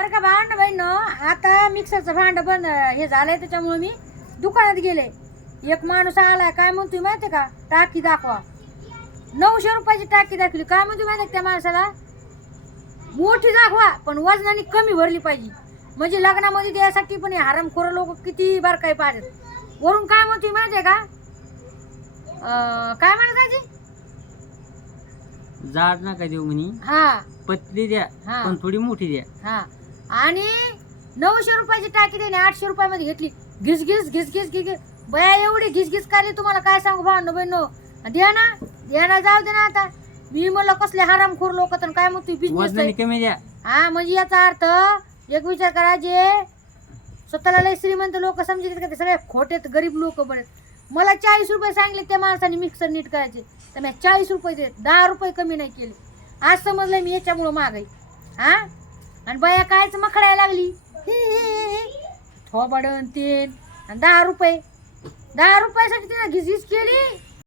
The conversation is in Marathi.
बरं का भांड बहीण? आता मिक्सरचं भांड बंद हे झालंय त्याच्यामुळे मी दुकानात गेले. एक माणूस आलाय काय म्हणतोय माहितीये का? टाकी दाखवा. नऊशे रुपयाची टाकी दाखवली. काय म्हणतोय माहितीये का त्या माणसाला? मोठी दाखवा पण वजनाने कमी भरली पाहिजे. म्हणजे लग्नामध्ये द्यायसाठी पण हे हरामखोर लोक किती बार काय पाहतात. वरून काय म्हणतोय माहितीये का? अं, काय म्हणत जाड नका देऊ म्हणी. हा. पतली द्या हा. पण थोडी मोठी द्या. हा. आणि नऊशे रुपयाची टाकी त्याने आठशे रुपयामध्ये घेतली. घिस घिस घिस घिस घिस बया एवढी घिस घिस काढली तुम्हाला काय सांगू भांडण बहिणो? द्या ना द्या ना जाऊ दे ना आता. मी म्हणलं कसले हरामखोर लोक तर काय म्हणतो बिझनेस कमी द्या. हा म्हणजे याचा अर्थ एक विचार करा जे स्वतःला लय श्रीमंत लोक समजतात का ते सगळे खोटेत गरीब लोक बरेत. मला चाळीस रुपये सांगितले त्या माणसाने मिक्सर नीट करायचे. तर मी चाळीस रुपये देत दहा रुपये कमी नाही केले. आज समजलं मी याच्यामुळं महागाई हा? आणि बाया कायच मखडायला लागली? हि, हि, हि, थोबडन तीन आणि दहा रुपये. दहा रुपयासाठी तिनं घिसघिस केली?